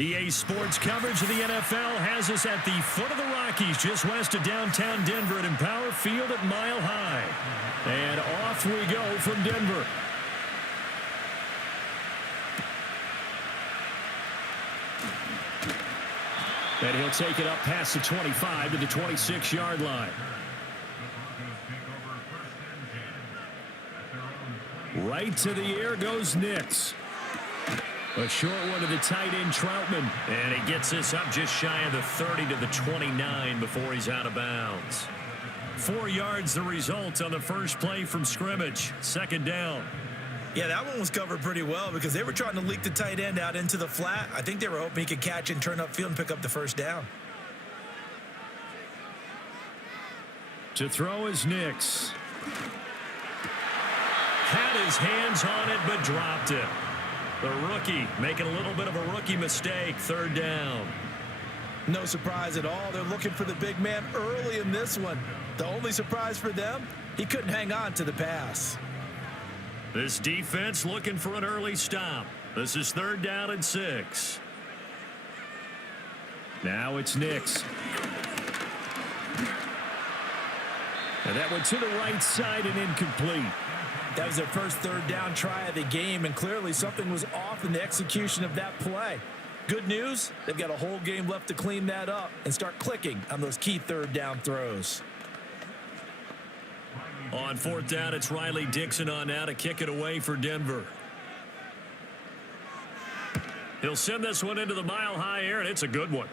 EA Sports coverage of the NFL has us at the foot of the Rockies, just west of downtown Denver at Empower Field at Mile High. And off we go from Denver. And he'll take it up past the 25 to the 26-yard line. Right to the air goes Nix. A short one to the tight end, Troutman. And he gets this up just shy of the 30 to the 29 before he's out of bounds. 4 yards the result on the first play from scrimmage. Second down. Yeah, that one was covered pretty well because they were trying to leak the tight end out into the flat. I think they were hoping he could catch and turn upfield and pick up the first down. To throw is Nix. Had his hands on it, but dropped it. The rookie making a little bit of a rookie mistake. Third down. No surprise at all. They're looking for the big man early in this one. The only surprise for them, he couldn't hang on to the pass. This defense looking for an early stop. This is third down and 6. Now it's Nix. And that went to the right side and incomplete. That was their first third down try of the game, and clearly something was off in the execution of that play. Good news, they've got a whole game left to clean that up and start clicking on those key third down throws. On fourth down, it's Riley Dixon on now to kick it away for Denver. He'll send this one into the mile-high air, and it's a good one.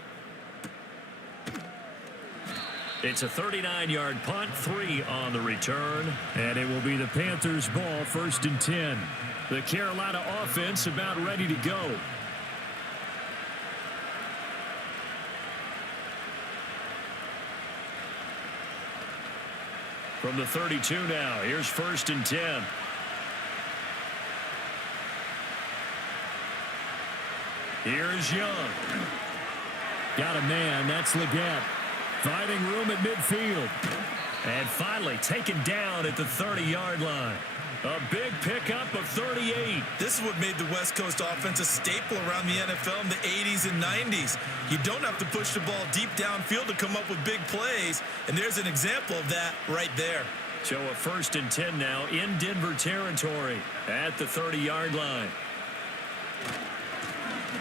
It's a 39-yard punt, 3 on the return, and it will be the Panthers' ball, first and 10. The Carolina offense about ready to go. From the 32 now, here's first and 10. Here's Young. Got a man, that's Leggett. Finding room at midfield. And finally taken down at the 30-yard line. A big pickup of 38. This is what made the West Coast offense a staple around the NFL in the 80s and 90s. You don't have to push the ball deep downfield to come up with big plays, and there's an example of that right there. So a first and 10 now in Denver territory at the 30-yard line.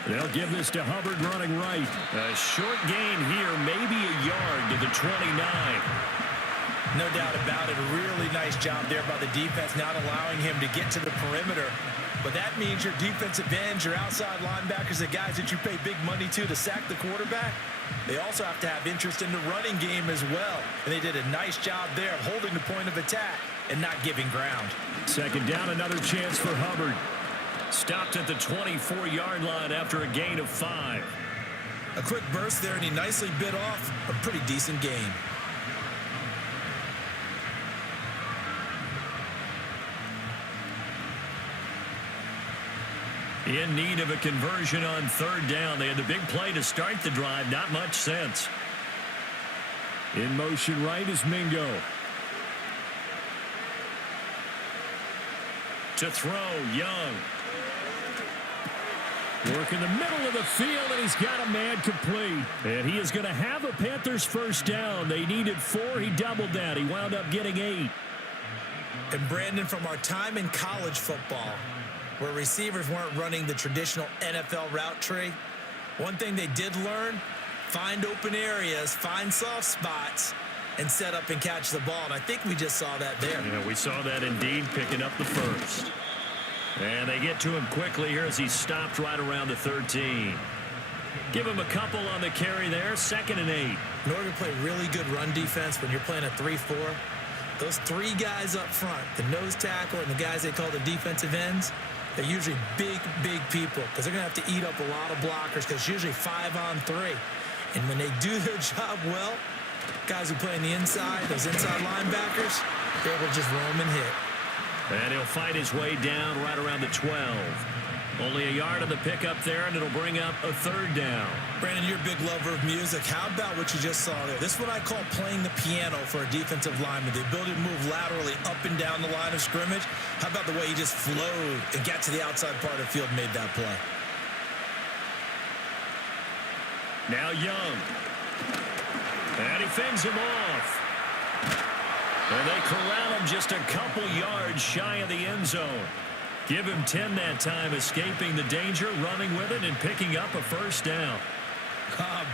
They'll give this to Hubbard running right. A short gain here, maybe a yard to the 29. No doubt about it. A really nice job there by the defense, not allowing him to get to the perimeter. But that means your defensive ends, your outside linebackers, the guys that you pay big money to sack the quarterback, they also have to have interest in the running game as well. And they did a nice job there of holding the point of attack and not giving ground. Second down, another chance for Hubbard. Stopped at the 24-yard line after a gain of 5. A quick burst there, and he nicely bit off a pretty decent gain. In need of a conversion on third down. They had the big play to start the drive. Not much sense. In motion right is Mingo. To throw, Young. Work in the middle of the field, and he's got a man complete. And he is going to have a Panthers first down. They needed 4. He doubled that. He wound up getting 8. And Brandon, from our time in college football, where receivers weren't running the traditional NFL route tree, one thing they did learn, find open areas, find soft spots, and set up and catch the ball. And I think we just saw that there. Yeah, we saw that indeed, picking up the first. And they get to him quickly here as he stopped right around the 13. Give him a couple on the carry there, 2nd and 8. In order to play really good run defense when you're playing a 3-4, those 3 guys up front, the nose tackle and the guys they call the defensive ends, they're usually big, big people because they're going to have to eat up a lot of blockers because it's usually 5 on 3. And when they do their job well, guys who play on the inside, those inside linebackers, they're able to just roam and hit. And he'll fight his way down right around the 12. Only a yard on the pickup there, and it'll bring up a third down. Brandon, you're a big lover of music. How about what you just saw there? This is what I call playing the piano for a defensive lineman. The ability to move laterally up and down the line of scrimmage. How about the way he just flowed and got to the outside part of the field and made that play? Now Young. And he fends him off. And they corral him just a couple yards shy of the end zone. Give him 10 that time, escaping the danger, running with it, and picking up a first down.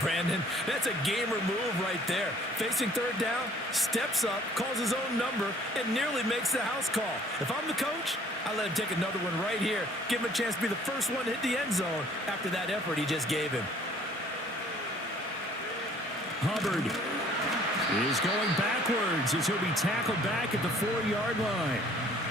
Brandon, that's a gamer move right there. Facing third down, steps up, calls his own number, and nearly makes the house call. If I'm the coach, I let him take another one right here. Give him a chance to be the first one to hit the end zone after that effort he just gave him. Hubbard is going backwards as he'll be tackled back at the 4-yard line.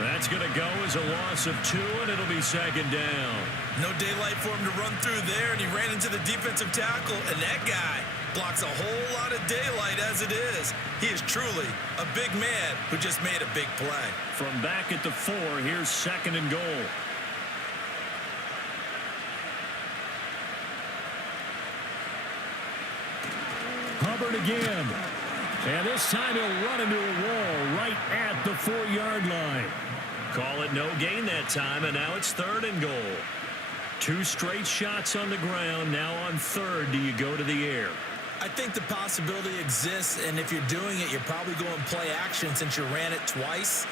That's going to go as a loss of 2, and it'll be second down. No daylight for him to run through there, and he ran into the defensive tackle, and that guy blocks a whole lot of daylight as it is. He is truly a big man who just made a big play. From back at the 4, here's second and goal. Hubbard again. And this time he'll run into a wall right at the 4-yard line. Call it no gain that time, and now it's third and goal. 2 straight shots on the ground. Now on third, do you go to the air? I think the possibility exists, and if you're doing it, you're probably going play action since you ran it twice.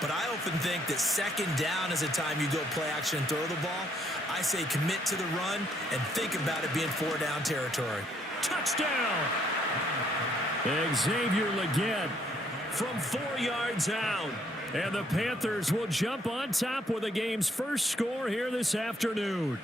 But I often think that second down is the time you go play action and throw the ball. I say commit to the run and think about it being 4-down territory. Touchdown! Xavier Legette from 4 yards out. And the Panthers will jump on top with the game's first score here this afternoon.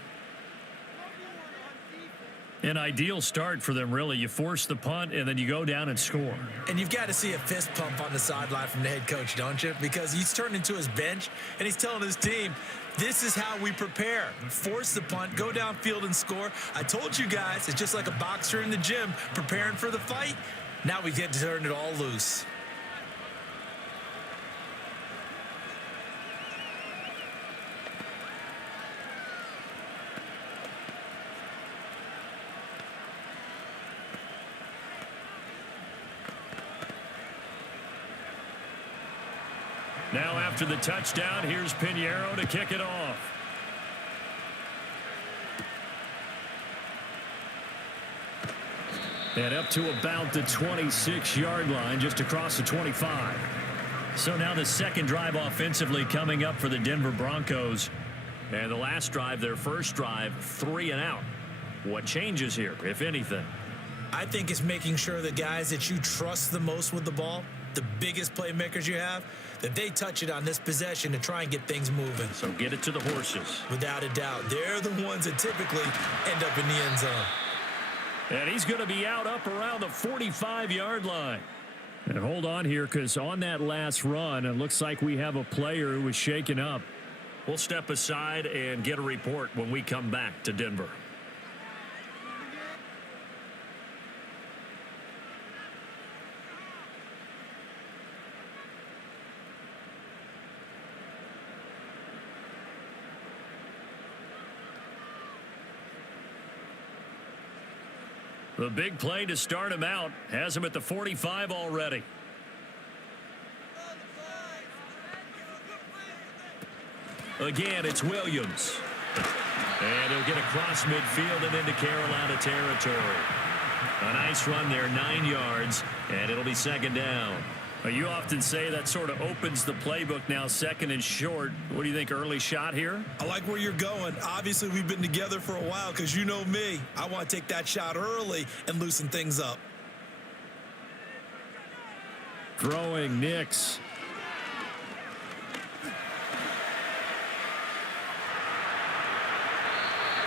An ideal start for them, really. You force the punt, and then you go down and score. And you've got to see a fist pump on the sideline from the head coach, don't you? Because he's turned into his bench, and he's telling his team, this is how we prepare. Force the punt, go downfield and score. I told you guys, it's just like a boxer in the gym preparing for the fight. Now we get to turn it all loose. Now after the touchdown, here's Pinheiro to kick it off. And up to about the 26-yard line, just across the 25. So now the second drive offensively coming up for the Denver Broncos. And the last drive, their first drive, 3 and out. What changes here, if anything? I think it's making sure the guys that you trust the most with the ball, the biggest playmakers you have, that they touch it on this possession to try and get things moving. So get it to the horses. Without a doubt. They're the ones that typically end up in the end zone. And he's going to be out up around the 45-yard line. And hold on here, because on that last run, it looks like we have a player who was shaken up. We'll step aside and get a report when we come back to Denver. The big play to start him out has him at the 45 already. Again, it's Williams. And he'll get across midfield and into Carolina territory. A nice run there, 9 yards, and it'll be second down. You often say that sort of opens the playbook now, second and short. What do you think, early shot here? I like where you're going. Obviously, we've been together for a while because you know me. I want to take that shot early and loosen things up. Throwing Nix.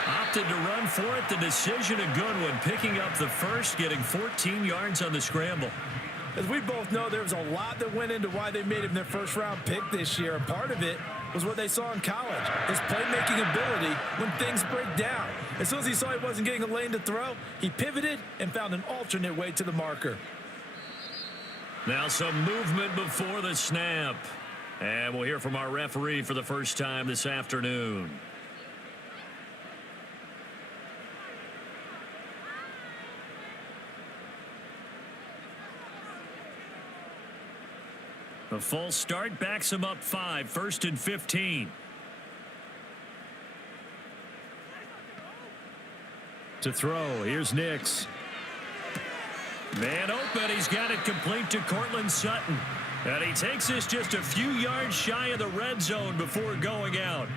Opted to run for it. The decision a good one. Picking up the first, getting 14 yards on the scramble. As we both know, there was a lot that went into why they made him their first-round pick this year. And part of it was what they saw in college, his playmaking ability when things break down. As soon as he saw he wasn't getting a lane to throw, he pivoted and found an alternate way to the marker. Now some movement before the snap. And we'll hear from our referee for the first time this afternoon. The false start backs him up 5, 1st and 15. To throw, here's Nix. Man open, he's got it complete to Cortland Sutton. And he takes this just a few yards shy of the red zone before going out.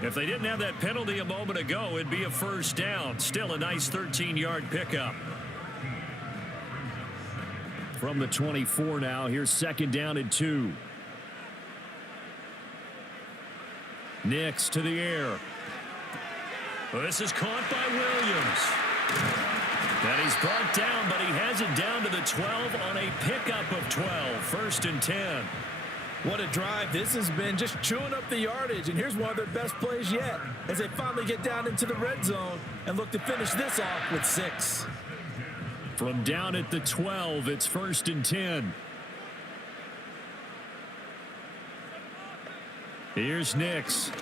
If they didn't have that penalty a moment ago, it'd be a first down. Still a nice 13-yard pickup. From the 24 now, here's second down and 2. Nix to the air. Well, this is caught by Williams. And he's brought down, but he has it down to the 12 on a pickup of 12. First and 10. What a drive this has been, just chewing up the yardage. And here's one of their best plays yet as they finally get down into the red zone and look to finish this off with 6. From down at the 12, it's first and 10. Here's Nix. And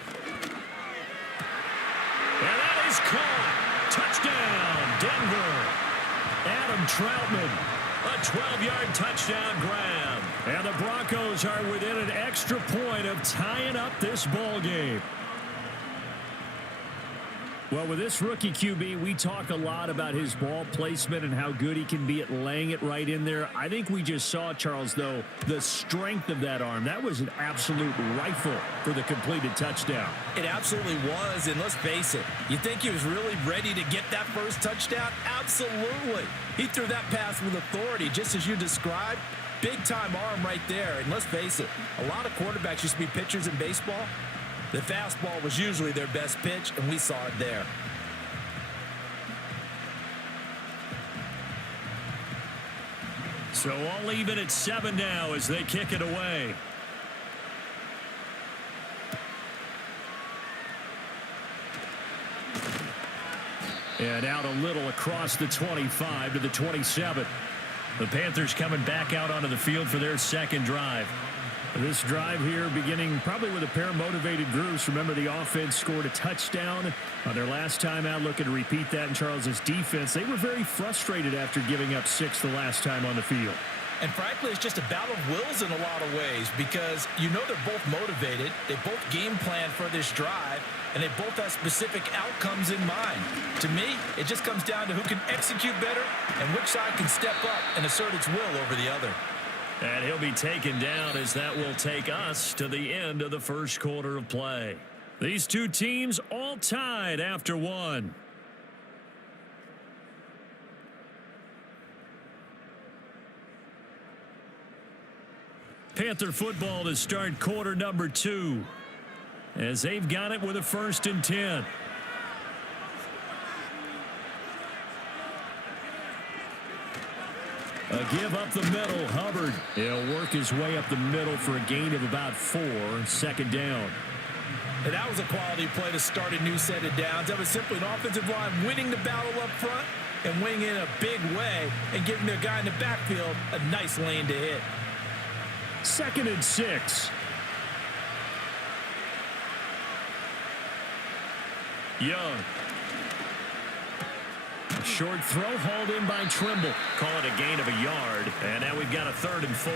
that is caught. Touchdown, Denver. Adam Troutman. A 12-yard touchdown grab. And the Broncos are within an extra point of tying up this ball game. Well, with this rookie QB, we talk a lot about his ball placement and how good he can be at laying it right in there. I think we just saw, Charles, though, the strength of that arm. That was an absolute rifle for the completed touchdown. It absolutely was, and let's face it, you think he was really ready to get that first touchdown? Absolutely. He threw that pass with authority, just as you described. Big-time arm right there, and let's face it, a lot of quarterbacks used to be pitchers in baseball. The fastball was usually their best pitch, and we saw it there. So all even at 7 now as they kick it away. And out a little across the 25 to the 27. The Panthers coming back out onto the field for their second drive. This drive here beginning probably with a pair of motivated groups. Remember, the offense scored a touchdown on their last time out, looking to repeat that in Charles's defense. They were very frustrated after giving up 6 the last time on the field. And frankly, it's just a battle of wills in a lot of ways because you know they're both motivated. They both game plan for this drive, and they both have specific outcomes in mind. To me, it just comes down to who can execute better and which side can step up and assert its will over the other. And he'll be taken down as that will take us to the end of the first quarter of play. These two teams all tied after 1. Panther football to start quarter number 2 as they've got it with a first and 10. A give up the middle. Hubbard. He'll work his way up the middle for a gain of about 4. Second down. And that was a quality play to start a new set of downs. That was simply an offensive line winning the battle up front and winning in a big way and giving their guy in the backfield a nice lane to hit. Second and 6. Young. Short throw hauled in by Trimble. Call it a gain of a yard. And now we've got a 3rd and 4.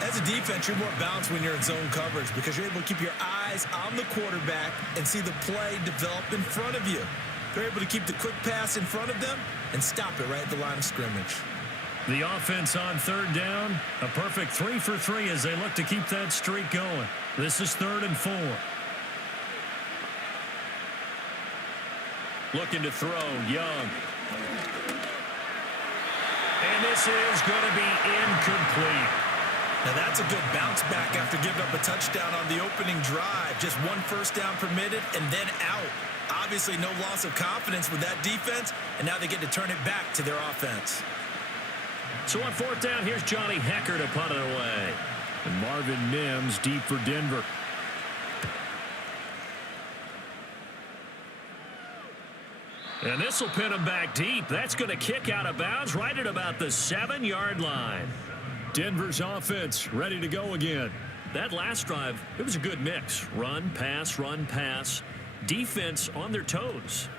As a defense, you're more balanced when you're in zone coverage because you're able to keep your eyes on the quarterback and see the play develop in front of you. They're able to keep the quick pass in front of them and stop it right at the line of scrimmage. The offense on 3rd down. A perfect 3 for 3 as they look to keep that streak going. This is 3rd and 4. Looking to throw. Young. And this is going to be incomplete. Now that's a good bounce back after giving up a touchdown on the opening drive. Just 1 first down permitted and then out. Obviously no loss of confidence with that defense, and now they get to turn it back to their offense. So on 4th down, here's Johnny Hecker to punt it away. And Marvin Mims deep for Denver. And this will pin him back deep. That's going to kick out of bounds right at about the 7-yard line. Denver's offense ready to go again. That last drive, it was a good mix. Run, pass. Defense on their toes.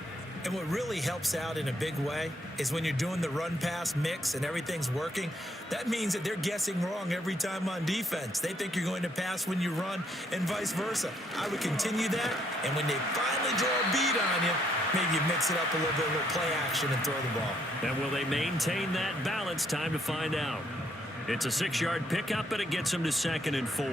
And what really helps out in a big way is when you're doing the run-pass mix and everything's working, that means that they're guessing wrong every time on defense. They think you're going to pass when you run and vice versa. I would continue that, and when they finally draw a bead on you, Maybe you mix it up a little bit, a little play action, and throw the ball. And will they maintain that balance? Time to find out. It's a 6-yard pickup, and it gets them to 2nd and 4.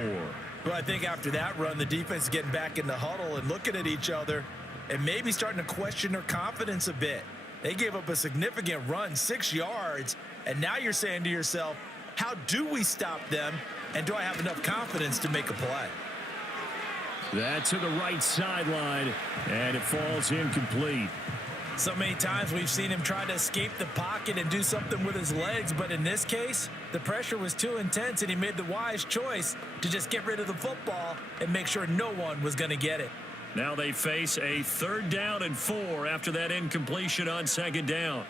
Well, I think after that run, the defense is getting back in the huddle and looking at each other and maybe starting to question their confidence a bit. They gave up a significant run, 6 yards, and now you're saying to yourself, how do we stop them, and do I have enough confidence to make a play? That's to the right sideline, and it falls incomplete. So many times we've seen him try to escape the pocket and do something with his legs, but in this case, the pressure was too intense, and he made the wise choice to just get rid of the football and make sure no one was going to get it. Now they face a 3rd down and 4 after that incompletion on 2nd down.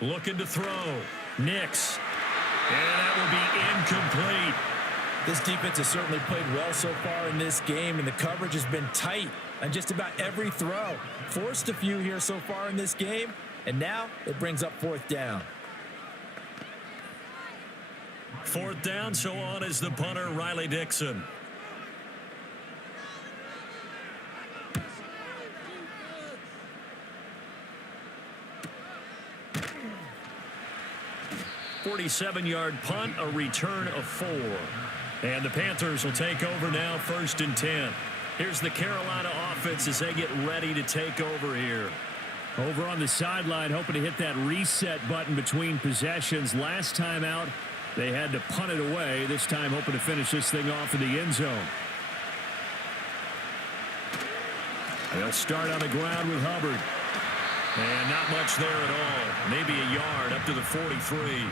Looking to throw. Nix. And that will be incomplete. This defense has certainly played well so far in this game, and the coverage has been tight on just about every throw. Forced a few here so far in this game, and now it brings up 4th down. 4th down, so on is the punter, Riley Dixon. .47-yard punt, a return of 4. And the Panthers will take over now, 1st and 10. Here's the Carolina offense as they get ready to take over here. Over on the sideline, hoping to hit that reset button between possessions. Last time out, they had to punt it away. This time, hoping to finish this thing off in the end zone. They'll start on the ground with Hubbard. And not much there at all. Maybe a yard up to the 43.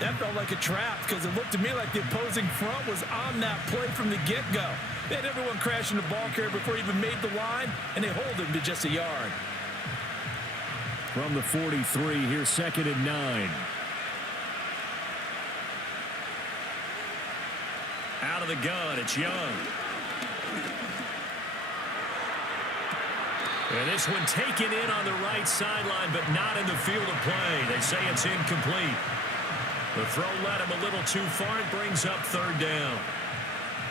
That felt like a trap because it looked to me like the opposing front was on that play from the get-go. They had everyone crashing the ball carrier before he even made the line, and they hold him to just a yard. From the 43, here's 2nd and 9. Out of the gun, it's Young. And this one taken in on the right sideline, but not in the field of play. They say it's incomplete. The throw led him a little too far. It brings up 3rd down.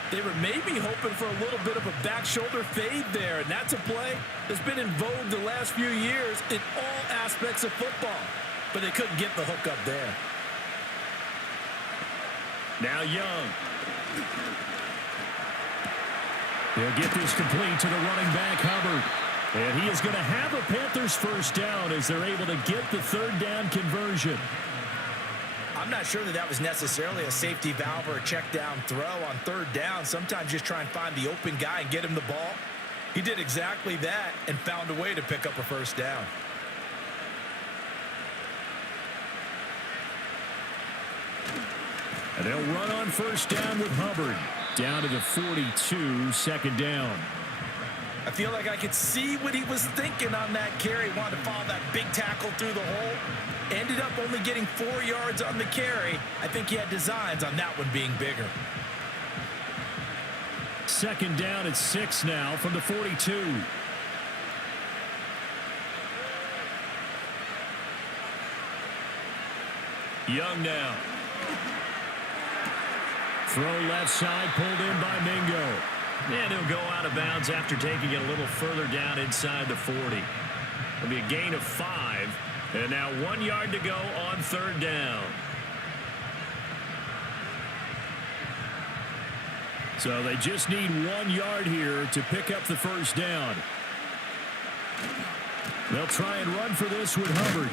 They were maybe hoping for a little bit of a back shoulder fade there, and that's a play that's been in vogue the last few years in all aspects of football. But they couldn't get the hook up there. Now Young. They'll get this complete to the running back, Hubbard. And he is going to have a Panthers 1st down as they're able to get the 3rd down conversion. I'm not sure that was necessarily a safety valve or a check down throw on 3rd down. Sometimes just try and find the open guy and get him the ball. He did exactly that and found a way to pick up a 1st down. And they'll run on 1st down with Hubbard. Down to the 42, 2nd down. I feel like I could see what he was thinking on that carry. Wanted to follow that big tackle through the hole. Ended up only getting 4 yards on the carry. I think he had designs on that one being bigger. 2nd down at 6 now from the 42. Young now. Throw left side, pulled in by Mingo. And he'll go out of bounds after taking it a little further down inside the 40. It'll be a gain of 5. And now 1 yard to go on 3rd down. So they just need 1 yard here to pick up the 1st down. They'll try and run for this with Hubbard.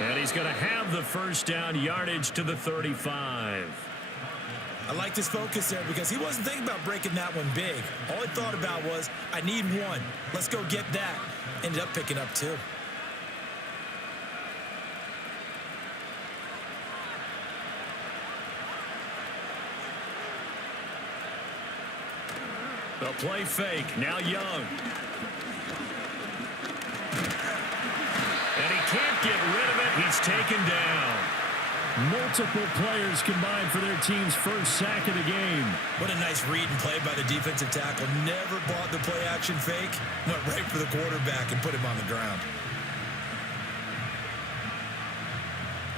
And he's going to have the 1st down, yardage to the 35. I liked his focus there because he wasn't thinking about breaking that one big. All he thought about was, I need 1. Let's go get that. Ended up picking up 2. They'll play fake. Now Young. And he can't get rid of it. He's taken down. Multiple players combined for their team's 1st sack of the game. What a nice read and play by the defensive tackle. Never bought the play action fake. Went right for the quarterback and put him on the ground.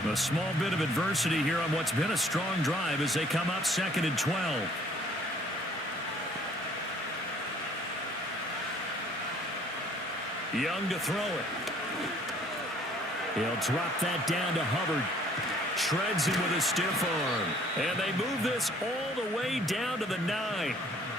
A small bit of adversity here on what's been a strong drive as they come up 2nd and 12. Young to throw it. He'll drop that down to Hubbard. Shreds him with a stiff arm. And they move this all the way down to the 9.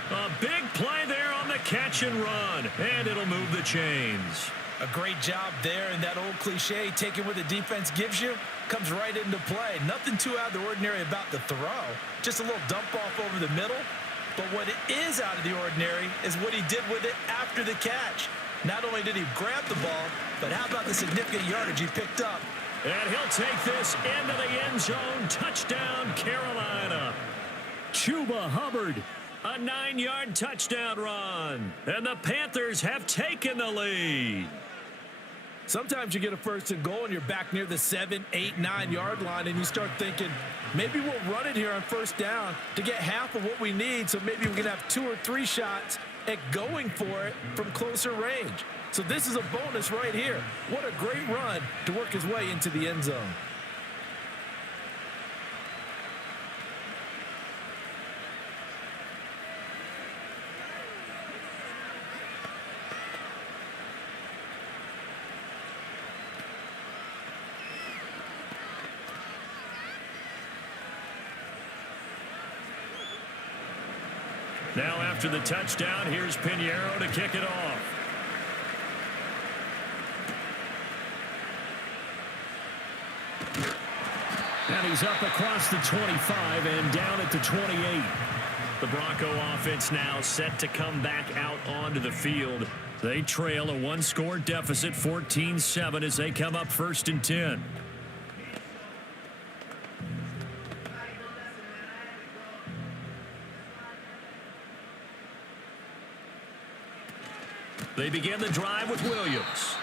A big play there on the catch and run. And it'll move the chains. A great job there, and that old cliche, taking what the defense gives you, comes right into play. Nothing too out of the ordinary about the throw. Just a little dump off over the middle. But what it is out of the ordinary is what he did with it after the catch. Not only did he grab the ball, but how about the significant yardage he picked up? And he'll take this into the end zone. Touchdown, Carolina. Chuba Hubbard, a 9-yard touchdown run. And the Panthers have taken the lead. Sometimes you get a first and goal and you're back near the 7, 8, 9-yard line, and you start thinking, maybe we'll run it here on first down to get half of what we need, so maybe we can have 2 or 3 shots at going for it from closer range. So this is a bonus right here. What a great run to work his way into the end zone. Now after the touchdown, here's Pinheiro to kick it off. And he's up across the 25 and down at the 28. The Bronco offense now set to come back out onto the field. They trail a 1-score deficit, 14-7, as they come up 1st and 10. They begin the drive with Williams.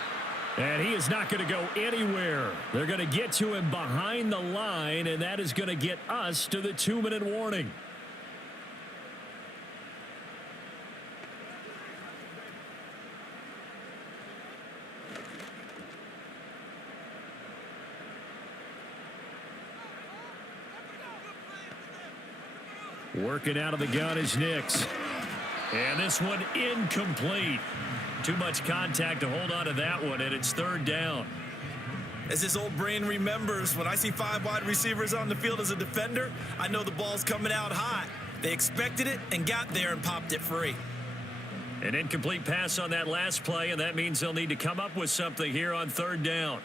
And he is not going to go anywhere. They're going to get to him behind the line, and that is going to get us to the 2-minute warning. Working out of the gun is Nix. And this one incomplete. Too much contact to hold on to that one, and it's 3rd down. As this old brain remembers, when I see 5 wide receivers on the field as a defender, I know the ball's coming out hot. They expected it and got there and popped it free. An incomplete pass on that last play, and that means they'll need to come up with something here on 3rd down.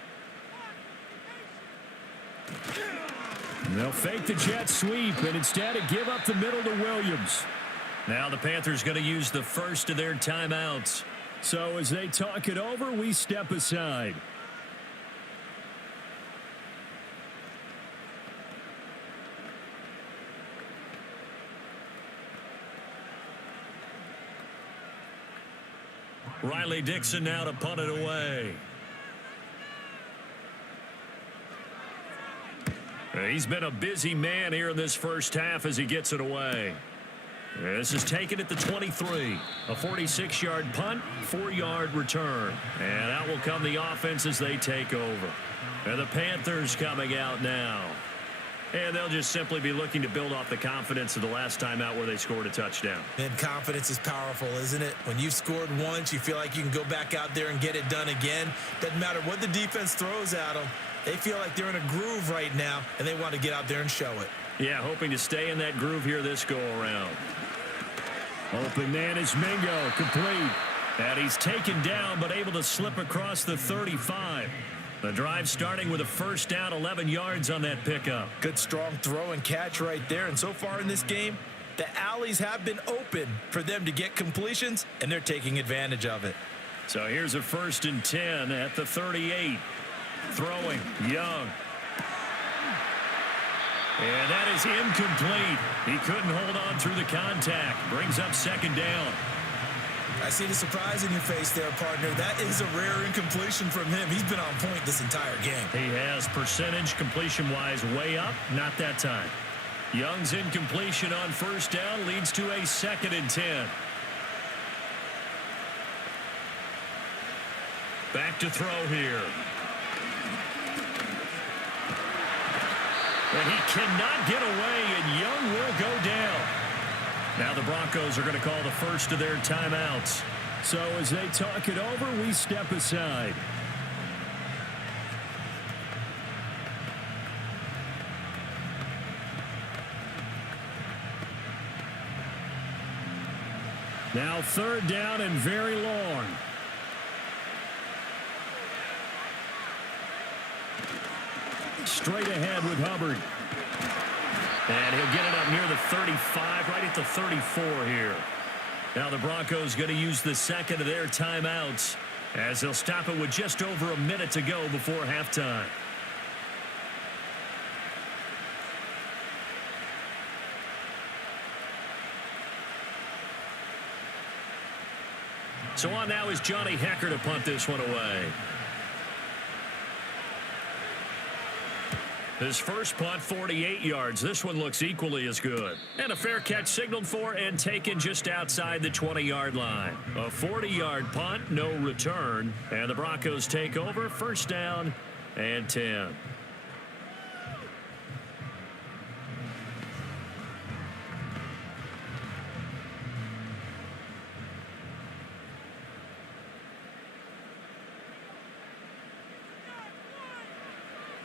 They'll fake the jet sweep and instead give up the middle to Williams. Now the Panthers going to use the first of their timeouts. So as they talk it over, we step aside. Riley Dixon now to punt it away. He's been a busy man here in this first half as he gets it away. This is taken at the 23. A 46-yard punt, 4-yard return. And out will come the offense as they take over. And the Panthers coming out now. And they'll just simply be looking to build off the confidence of the last time out where they scored a touchdown. And confidence is powerful, isn't it? When you've scored once, you feel like you can go back out there and get it done again. Doesn't matter what the defense throws at them. They feel like they're in a groove right now, and they want to get out there and show it. Yeah, hoping to stay in that groove here this go-around. Open man is Mingo, complete. And he's taken down, but able to slip across the 35. The drive starting with a first down, 11 yards on that pickup. Good strong throw and catch right there. And so far in this game, the alleys have been open for them to get completions, and they're taking advantage of it. So here's a 1st and 10 at the 38. Throwing, Young. And that is incomplete. He couldn't hold on through the contact. Brings up 2nd down. I see the surprise in your face there, partner. That is a rare incompletion from him. He's been on point this entire game. He has percentage completion-wise way up. Not that time. Young's incompletion on 1st down leads to a 2nd and 10. Back to throw here. And he cannot get away, and Young will go down. Now the Broncos are going to call the first of their timeouts. So as they talk it over, we step aside. Now 3rd down and very long. Straight ahead with Hubbard. And he'll get it up near the 35, right at the 34 here. Now the Broncos going to use the second of their timeouts as they'll stop it with just over a minute to go before halftime. So on now is Johnny Hecker to punt this one away. His first punt, 48 yards. This one looks equally as good. And a fair catch signaled for and taken just outside the 20-yard line. A 40-yard punt, no return. And the Broncos take over, 1st down and 10.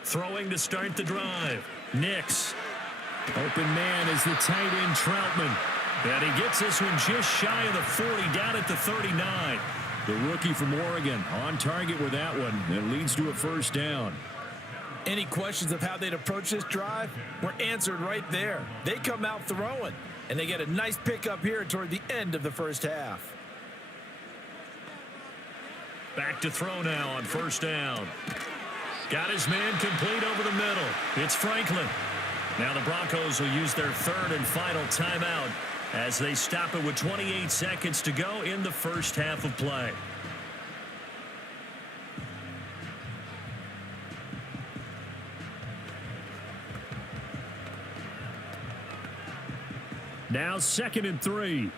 Throwing to start the drive. Nix. Open man is the tight end Troutman. And he gets this one just shy of the 40, down at the 39. The rookie from Oregon on target with that one. That leads to a 1st down. Any questions of how they'd approach this drive were answered right there. They come out throwing, and they get a nice pickup here toward the end of the 1st half. Back to throw now on 1st down. Got his man complete over the middle. It's Franklin. Now the Broncos will use their 3rd and final timeout as they stop it with 28 seconds to go in the 1st half of play. Now 2nd and 3.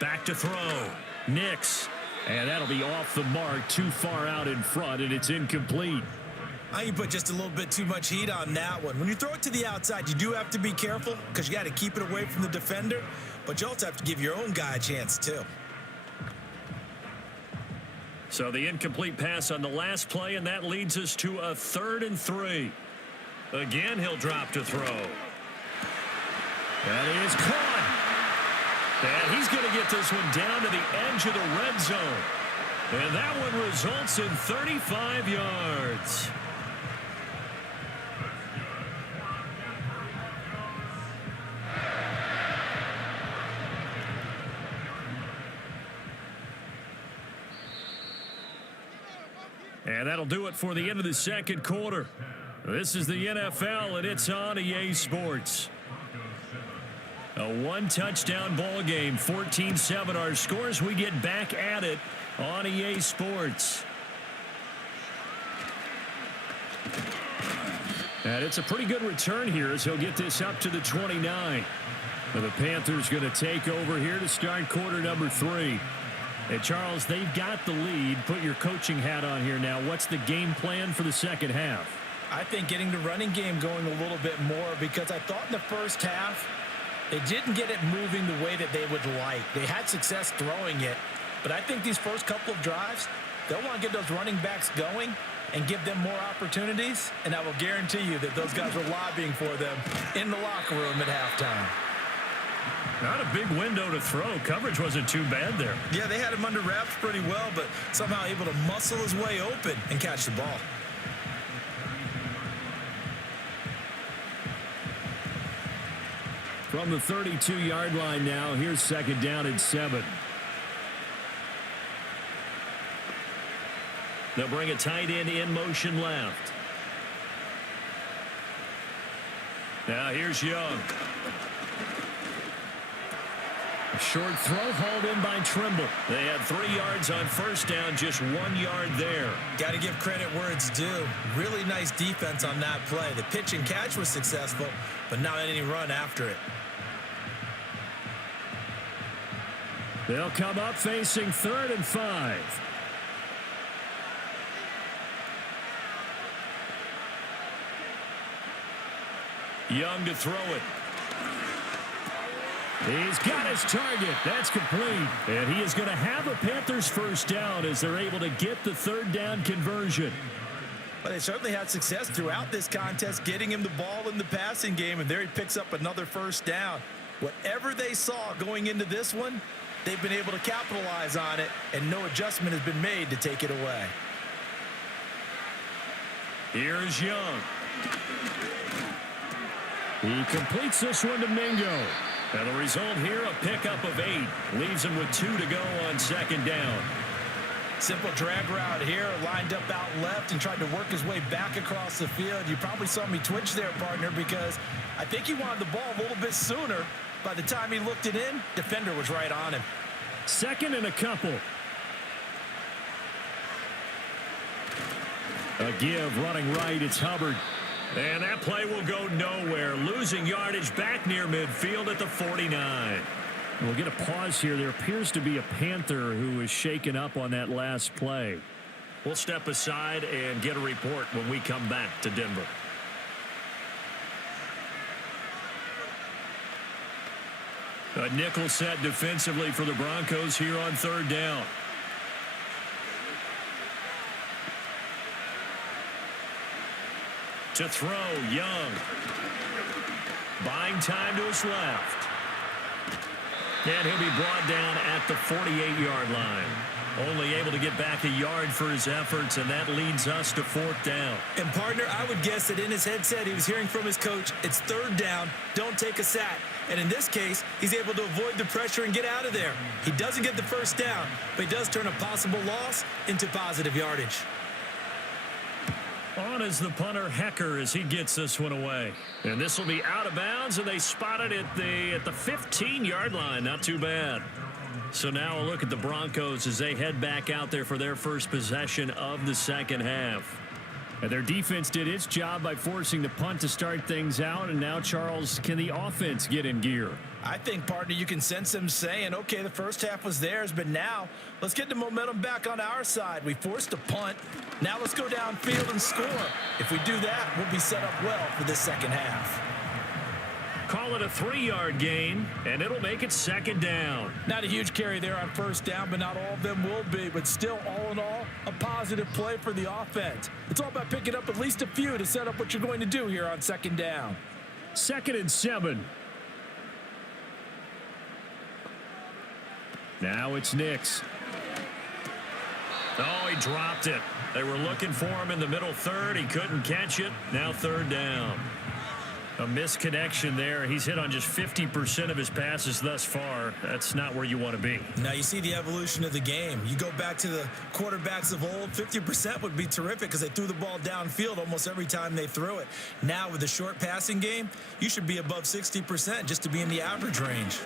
Back to throw. Nix. And that'll be off the mark, too far out in front, and it's incomplete. I can put just a little bit too much heat on that one. When you throw it to the outside, you do have to be careful because you got to keep it away from the defender, but you also have to give your own guy a chance too. So the incomplete pass on the last play, and that leads us to a 3rd and 3. Again, he'll drop to throw. That is caught. And he's going to get this one down to the edge of the red zone. And that one results in 35 yards. And that'll do it for the end of the 2nd quarter. This is the NFL, and it's on EA Sports. A 1-touchdown ball game, 14-7 our scores. We get back at it on EA Sports. And it's a pretty good return here as he'll get this up to the 29. And the Panthers going to take over here to start quarter number 3. Hey, Charles, they've got the lead. Put your coaching hat on here now. What's the game plan for the 2nd half? I think getting the running game going a little bit more because I thought in the 1st half, they didn't get it moving the way that they would like. They had success throwing it, but I think these first couple of drives, they'll want to get those running backs going and give them more opportunities, and I will guarantee you that those guys were lobbying for them in the locker room at halftime. Not a big window to throw. Coverage wasn't too bad there. Yeah, they had him under wraps pretty well, but somehow able to muscle his way open and catch the ball. From the 32-yard line now, here's 2nd down and 7. They'll bring a tight end in motion left. Now here's Young. A short throw hauled in by Trimble. They had 3 yards on 1st down, just 1 yard there. Got to give credit where it's due. Really nice defense on that play. The pitch and catch was successful, but not any run after it. They'll come up facing 3rd and 5. Young to throw it. He's got his target. That's complete. And he is going to have a Panthers first down as they're able to get the third down conversion. But they certainly had success throughout this contest, getting him the ball in the passing game, and there he picks up another first down. Whatever they saw going into this one, they've been able to capitalize on it, and no adjustment has been made to take it away. Here's Young. He completes this one to Mingo. And the result here, a pickup of 8. Leaves him with 2 to go on second down. Simple drag route here, lined up out left and tried to work his way back across the field. You probably saw me twitch there, partner, because I think he wanted the ball a little bit sooner. By the time he looked it in, defender was right on him. Second and a couple. A give running right, it's Hubbard. And that play will go nowhere. Losing yardage back near midfield at the 49. We'll get a pause here. There appears to be a Panther who is shaken up on that last play. We'll step aside and get a report when we come back to Denver. A nickel set defensively for the Broncos here on third down. To throw, Young. Buying time to his left. And he'll be brought down at the 48-yard line. Only able to get back a yard for his efforts, and that leads us to fourth down. And, partner, I would guess that in his headset he was hearing from his coach, it's third down, don't take a sack. And in this case, he's able to avoid the pressure and get out of there. He doesn't get the first down, but he does turn a possible loss into positive yardage. On is the punter, Hecker, as he gets this one away. And this will be out of bounds, and they spot it at the 15-yard line. Not too bad. So now a look at the Broncos as they head back out there for their first possession of the second half. And their defense did its job by forcing the punt to start things out. And now, Charles, can the offense get in gear? I think, partner, you can sense them saying, okay, the first half was theirs, but now let's get the momentum back on our side. We forced a punt. Now let's go downfield and score. If we do that, we'll be set up well for this second half. Call it a 3-yard gain, and it'll make it second down. Not a huge carry there on first down, but not all of them will be. But still, all in all, a positive play for the offense. It's all about picking up at least a few to set up what you're going to do here on second down. 2nd and 7. Now it's Nix. Oh, he dropped it. They were looking for him in the middle third. He couldn't catch it. Now third down. A misconnection there. He's hit on just 50% of his passes thus far. That's not where you want to be. Now you see the evolution of the game. You go back to the quarterbacks of old, 50% would be terrific because they threw the ball downfield almost every time they threw it. Now with the short passing game, you should be above 60% just to be in the average range.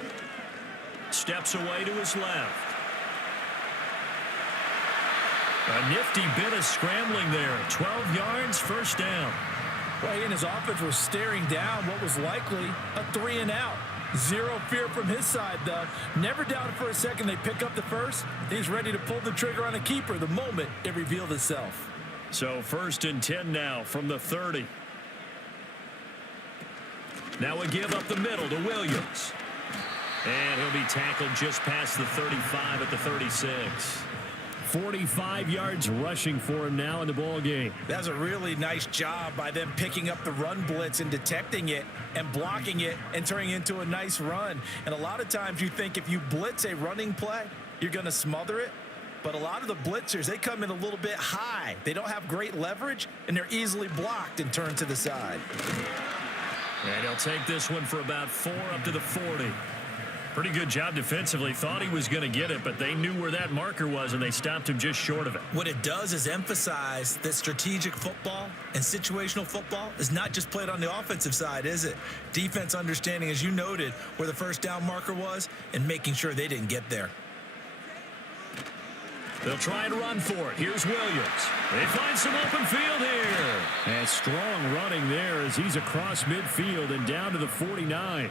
Steps away to his left. A nifty bit of scrambling there. 12 yards, first down. Well, he and his offense were staring down what was likely a 3-and-out. Zero fear from his side, though. Never doubted for a second they pick up the first. He's ready to pull the trigger on a keeper the moment it revealed itself. So 1st and 10 now from the 30. Now a give up the middle to Williams. And he'll be tackled just past the 35 at the 36. 45 yards rushing for him now in the ball game. That's a really nice job by them picking up the run blitz and detecting it and blocking it and turning it into a nice run. And a lot of times you think if you blitz a running play, you're going to smother it. But a lot of the blitzers, they come in a little bit high. They don't have great leverage, and they're easily blocked and turned to the side. And he'll take this one for about 4 up to the 40. Pretty good job defensively. Thought he was going to get it, but they knew where that marker was, and they stopped him just short of it. What it does is emphasize that strategic football and situational football is not just played on the offensive side, is it? Defense understanding, as you noted, where the first down marker was and making sure they didn't get there. They'll try and run for it. Here's Williams. They find some open field here. And strong running there as he's across midfield and down to the 49.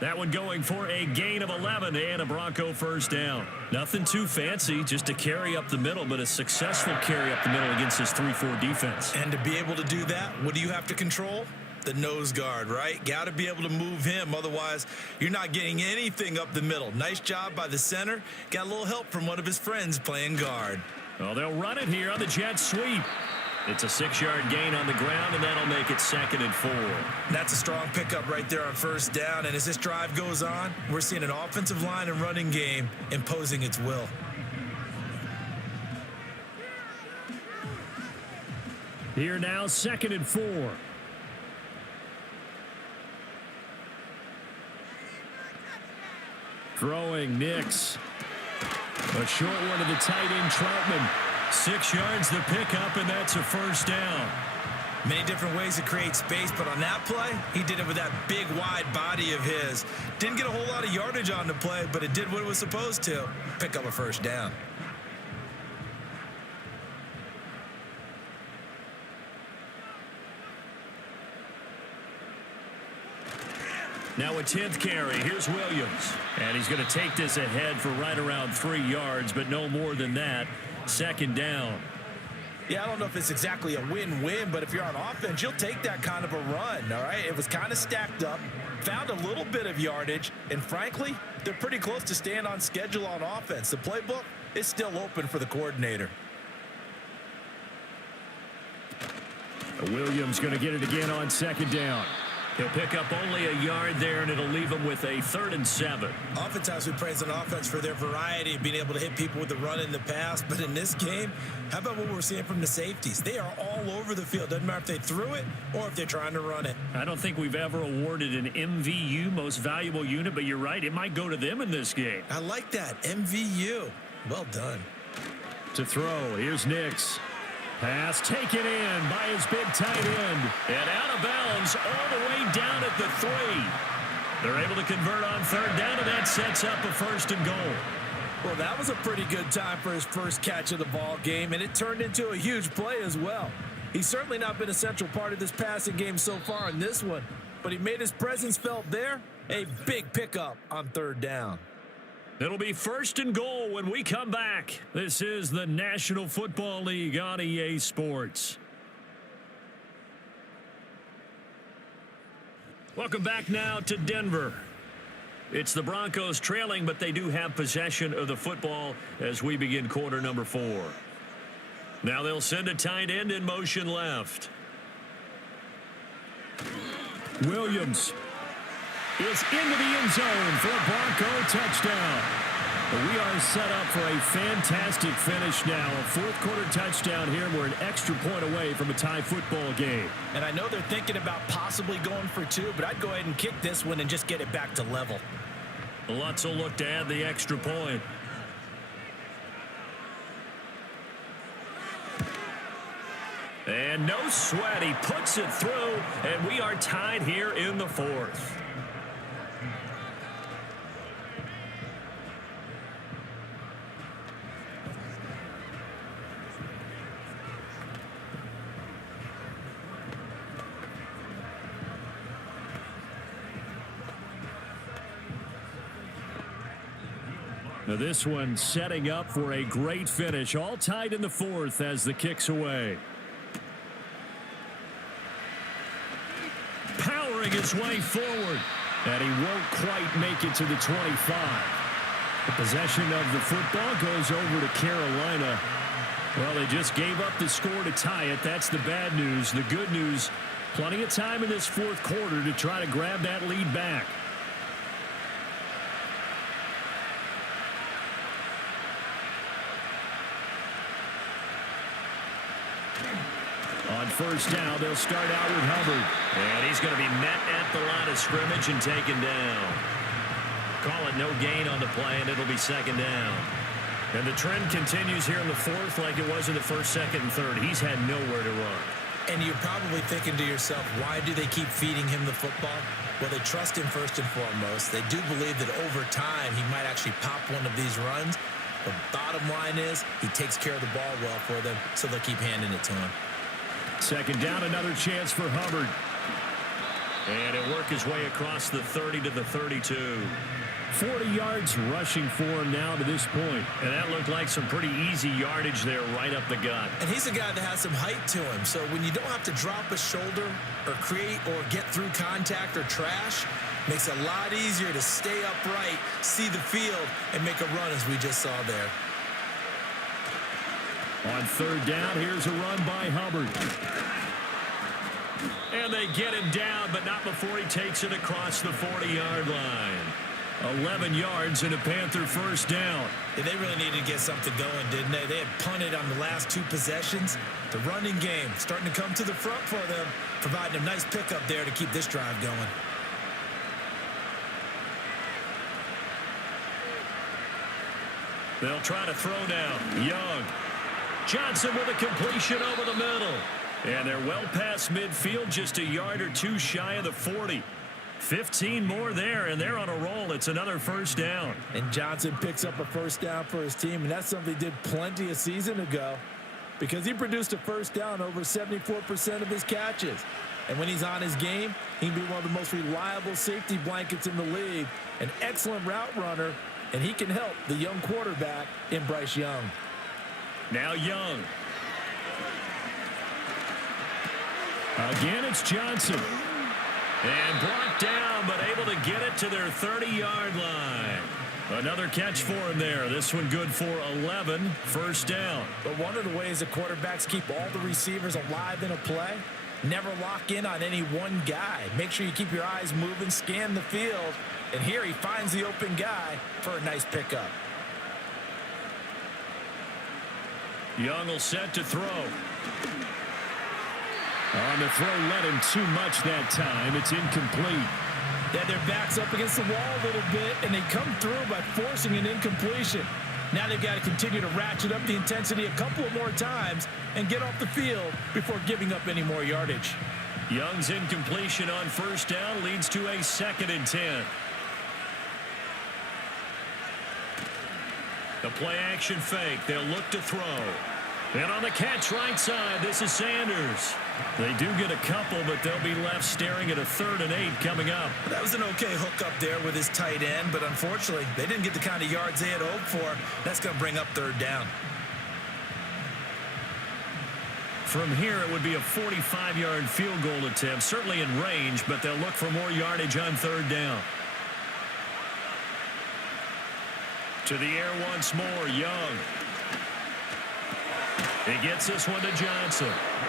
That one going for a gain of 11 and a Bronco first down. Nothing too fancy, just a carry up the middle, but a successful carry up the middle against this 3-4 defense. And to be able to do that, what do you have to control? the nose guard, right? Got to be able to move him. Otherwise, you're not getting anything up the middle. Nice job by the center. Got a little help from one of his friends playing guard. Well, they'll run it here on the jet sweep. It's a 6-yard gain on the ground, and that'll make it 2nd and 4. That's a strong pickup right there on first down. And as this drive goes on, we're seeing an offensive line and running game imposing its will. Here now, 2nd and 4. Throwing Nix. A short one to the tight end, Troutman. 6 yards the pickup, and that's a first down. Many different ways to create space, but on that play, he did it with that big, wide body of his. Didn't get a whole lot of yardage on the play, but it did what it was supposed to. Pick up a first down. Now a 10th carry. Here's Williams. And he's going to take this ahead for right around 3 yards, but no more than that. 2nd down. Yeah, I don't know if it's exactly a win-win, but if you're on offense, you'll take that kind of a run, all right? It was kind of stacked up, found a little bit of yardage, and frankly, they're pretty close to staying on schedule on offense. The playbook is still open for the coordinator. Williams going to get it again on 2nd down. He'll pick up only a yard there, and it'll leave him with a 3rd and 7. Oftentimes we praise an offense for their variety of being able to hit people with the run in the pass, but in this game, how about what we're seeing from the safeties? They are all over the field. Doesn't matter if they threw it or if they're trying to run it. I don't think we've ever awarded an MVU, most valuable unit, but you're right, it might go to them in this game. I like that, MVU. Well done. To throw, here's Nix. Pass taken in by his big tight end. And out of bounds all the way down at the 3. They're able to convert on 3rd down, and that sets up a 1st and goal. Well, that was a pretty good time for his first catch of the ball game, and it turned into a huge play as well. He's certainly not been a central part of this passing game so far in this one, but he made his presence felt there. A big pickup on 3rd down. It'll be 1st and goal when we come back. This is the National Football League on EA Sports. Welcome back now to Denver. It's the Broncos trailing, but they do have possession of the football as we begin quarter number 4. Now they'll send a tight end in motion left. Williams is into the end zone for a Bronco touchdown. We are set up for a fantastic finish now. A 4th quarter touchdown here. We're an extra point away from a tie football game. And I know they're thinking about possibly going for 2, but I'd go ahead and kick this one and just get it back to level. Lutz will look to add the extra point. And no sweat. He puts it through, and we are tied here in the 4th. Now this one setting up for a great finish. All tied in the 4th as the kick's away. Powering his way forward. And he won't quite make it to the 25. The possession of the football goes over to Carolina. Well, they just gave up the score to tie it. That's the bad news. The good news, plenty of time in this 4th quarter to try to grab that lead back. On 1st down, they'll start out with Hubbard. And he's going to be met at the line of scrimmage and taken down. Call it no gain on the play, and it'll be 2nd down. And the trend continues here in the 4th like it was in the 1st, 2nd, and 3rd. He's had nowhere to run. And you're probably thinking to yourself, why do they keep feeding him the football? Well, they trust him first and foremost. They do believe that over time he might actually pop one of these runs. The bottom line is he takes care of the ball well for them, so they'll keep handing it to him. 2nd down, another chance for Hubbard. And he'll work his way across the 30 to the 32. 40 yards rushing for him now to this point. And that looked like some pretty easy yardage there right up the gut. And he's a guy that has some height to him. So when you don't have to drop a shoulder or create or get through contact or trash, makes it a lot easier to stay upright, see the field, and make a run as we just saw there. On third down, here's a run by Hubbard. And they get him down, but not before he takes it across the 40-yard line. 11 yards and a Panther first down. Yeah, they really needed to get something going, didn't they? They had punted on the last two possessions. The running game starting to come to the front for them, providing a nice pickup there to keep this drive going. They'll try to throw now. Young. Johnson with a completion over the middle. And they're well past midfield, just a yard or two shy of the 40. 15 more there, and they're on a roll. It's another first down. And Johnson picks up a first down for his team, and that's something he did plenty a season ago because he produced a first down over 74% of his catches. And when he's on his game, he can be one of the most reliable safety blankets in the league, an excellent route runner, and he can help the young quarterback in Bryce Young. Now Young. Again, it's Johnson. And blocked down, but able to get it to their 30-yard line. Another catch for him there. This one good for 11. First down. But one of the ways the quarterbacks keep all the receivers alive in a play, never lock in on any one guy. Make sure you keep your eyes moving, scan the field. And here he finds the open guy for a nice pickup. Young will set to throw. On the throw, led him too much that time. It's incomplete. Yeah, their back's up against the wall a little bit, and they come through by forcing an incompletion. Now they've got to continue to ratchet up the intensity a couple of more times and get off the field before giving up any more yardage. Young's incompletion on first down leads to a 2nd and 10. The play action fake. They'll look to throw. And on the catch right side, this is Sanders. They do get a couple, but they'll be left staring at a 3rd and 8 coming up. That was an okay hook up there with his tight end, but unfortunately, they didn't get the kind of yards they had hoped for. That's going to bring up 3rd down. From here, it would be a 45-yard field goal attempt, certainly in range, but they'll look for more yardage on 3rd down. To the air once more, Young. He gets this one to Johnson.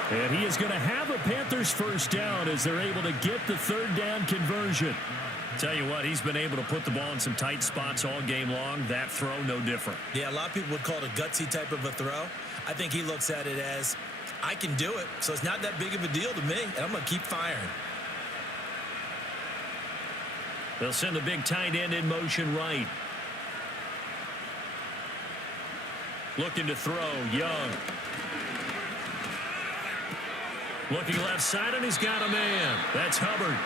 And he is going to have a Panthers first down as they're able to get the 3rd down conversion. Tell you what, he's been able to put the ball in some tight spots all game long. That throw, no different. Yeah, a lot of people would call it a gutsy type of a throw. I think he looks at it as, I can do it, so it's not that big of a deal to me, and I'm going to keep firing. They'll send the big tight end in motion right. Looking to throw, Young. Looking left side, and he's got a man. That's Hubbard.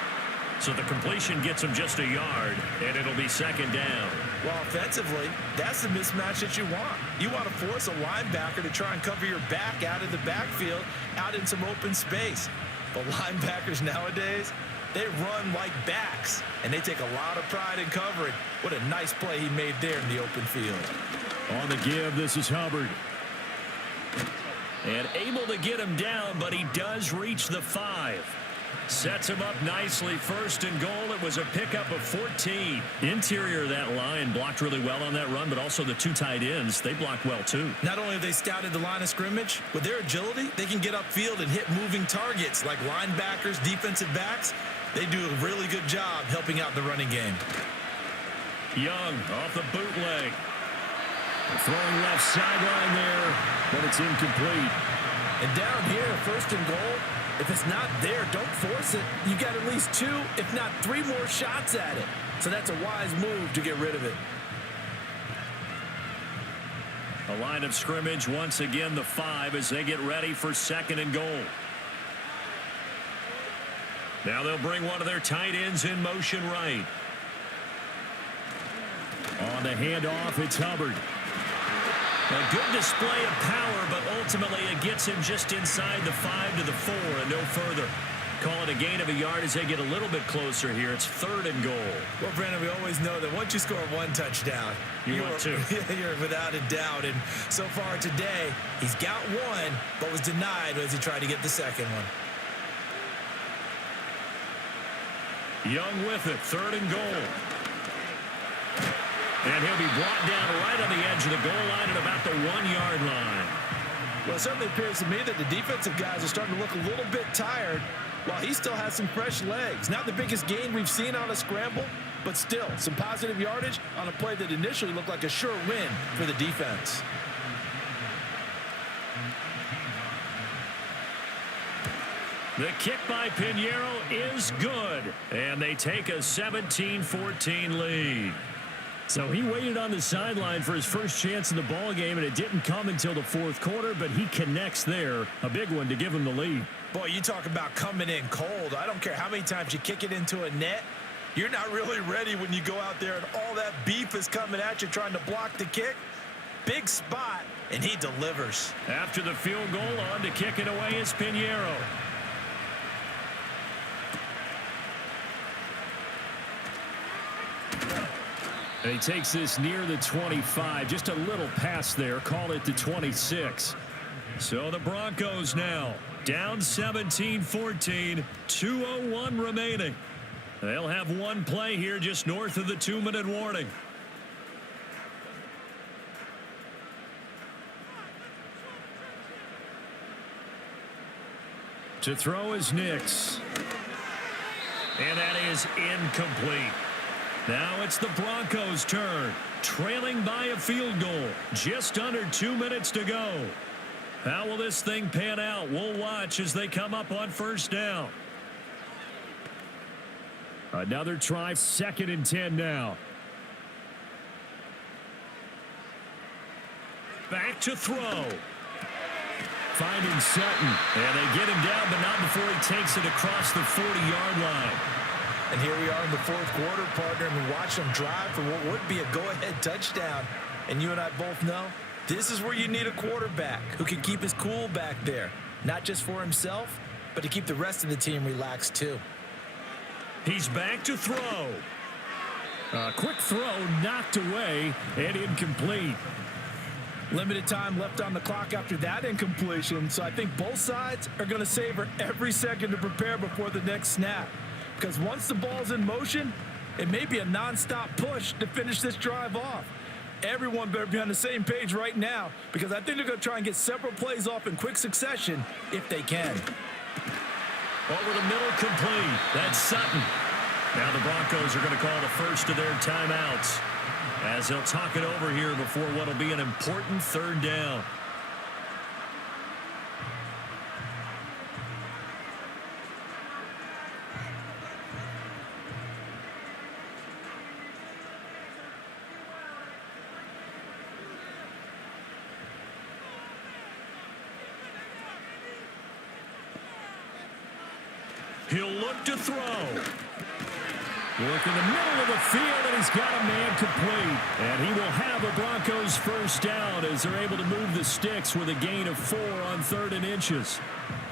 So the completion gets him just a yard, and it'll be 2nd down. Well, offensively, that's the mismatch that you want. You want to force a linebacker to try and cover your back out of the backfield, out in some open space. But linebackers nowadays, they run like backs, and they take a lot of pride in covering. What a nice play he made there in the open field. On the give, this is Hubbard. And able to get him down, but he does reach the 5. Sets him up nicely. 1st and goal. It was a pickup of 14. Interior of that line blocked really well on that run, but also the 2 tight ends, they blocked well too. Not only have they scouted the line of scrimmage, with their agility, they can get upfield and hit moving targets like linebackers, defensive backs. They do a really good job helping out the running game. Young off the bootleg. Throwing left sideline there, but it's incomplete. And down here, 1st and goal, if it's not there, don't force it. You got at least 2, if not 3 more shots at it. So that's a wise move to get rid of it. A line of scrimmage, once again the 5 as they get ready for 2nd and goal. Now they'll bring one of their tight ends in motion right. On the handoff, it's Hubbard. A good display of power, but ultimately it gets him just inside the 5 to the 4 and no further. Call it a gain of a yard as they get a little bit closer here. It's 3rd and goal. Well, Brandon, we always know that once you score one touchdown, you want two. You're without a doubt. And so far today, he's got one, but was denied as he tried to get the second one. Young with it, 3rd and goal. And he'll be brought down right on the edge of the goal line at about the 1-yard line. Well, it certainly appears to me that the defensive guys are starting to look a little bit tired while he still has some fresh legs. Not the biggest gain we've seen on a scramble, but still some positive yardage on a play that initially looked like a sure win for the defense. The kick by Pinheiro is good, and they take a 17-14 lead. So he waited on the sideline for his first chance in the ball game, and it didn't come until the 4th quarter, but he connects there. A big one to give him the lead. Boy, you talk about coming in cold. I don't care how many times you kick it into a net. You're not really ready when you go out there and all that beef is coming at you trying to block the kick. Big spot, and he delivers. After the field goal, on to kick it away is Pinheiro. And he takes this near the 25. Just a little pass there. Call it the 26. So the Broncos now down 17-14. 2:01 remaining. They'll have one play here just north of the 2-minute warning. To throw is Nix. And that is incomplete. Now it's the Broncos' turn, trailing by a field goal. Just under 2 minutes to go. How will this thing pan out? We'll watch as they come up on 1st down. Another try, 2nd and 10 now. Back to throw. Finding Sutton. And they get him down, but not before he takes it across the 40-yard line. And here we are in the 4th quarter, partner, and we watch them drive for what would be a go-ahead touchdown. And you and I both know this is where you need a quarterback who can keep his cool back there, not just for himself, but to keep the rest of the team relaxed too. He's back to throw. A quick throw knocked away and incomplete. Limited time left on the clock after that incompletion, so I think both sides are going to savor every second to prepare before the next snap. Because once the ball's in motion, it may be a nonstop push to finish this drive off. Everyone better be on the same page right now, because I think they're going to try and get several plays off in quick succession if they can. Over the middle, complete. That's Sutton. Now the Broncos are going to call the first of their timeouts as they'll talk it over here before what will be an important 3rd down. He'll look to throw. Work in the middle of the field, and he's got a man complete. And he will have a Broncos 1st down as they're able to move the sticks with a gain of 4 on 3rd and inches.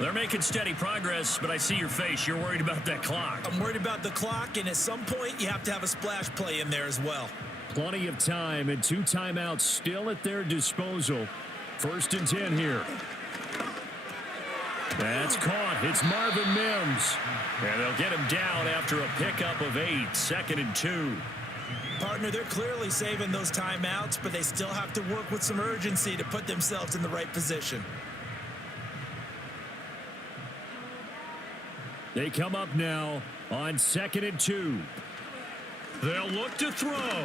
They're making steady progress, but I see your face. You're worried about that clock. I'm worried about the clock, and at some point, you have to have a splash play in there as well. Plenty of time, and 2 timeouts still at their disposal. 1st and 10 here. That's caught. It's Marvin Mims. And they'll get him down after a pickup of 8. 2nd and 2. Partner, they're clearly saving those timeouts, but they still have to work with some urgency to put themselves in the right position. They come up now on 2nd and 2. They'll look to throw.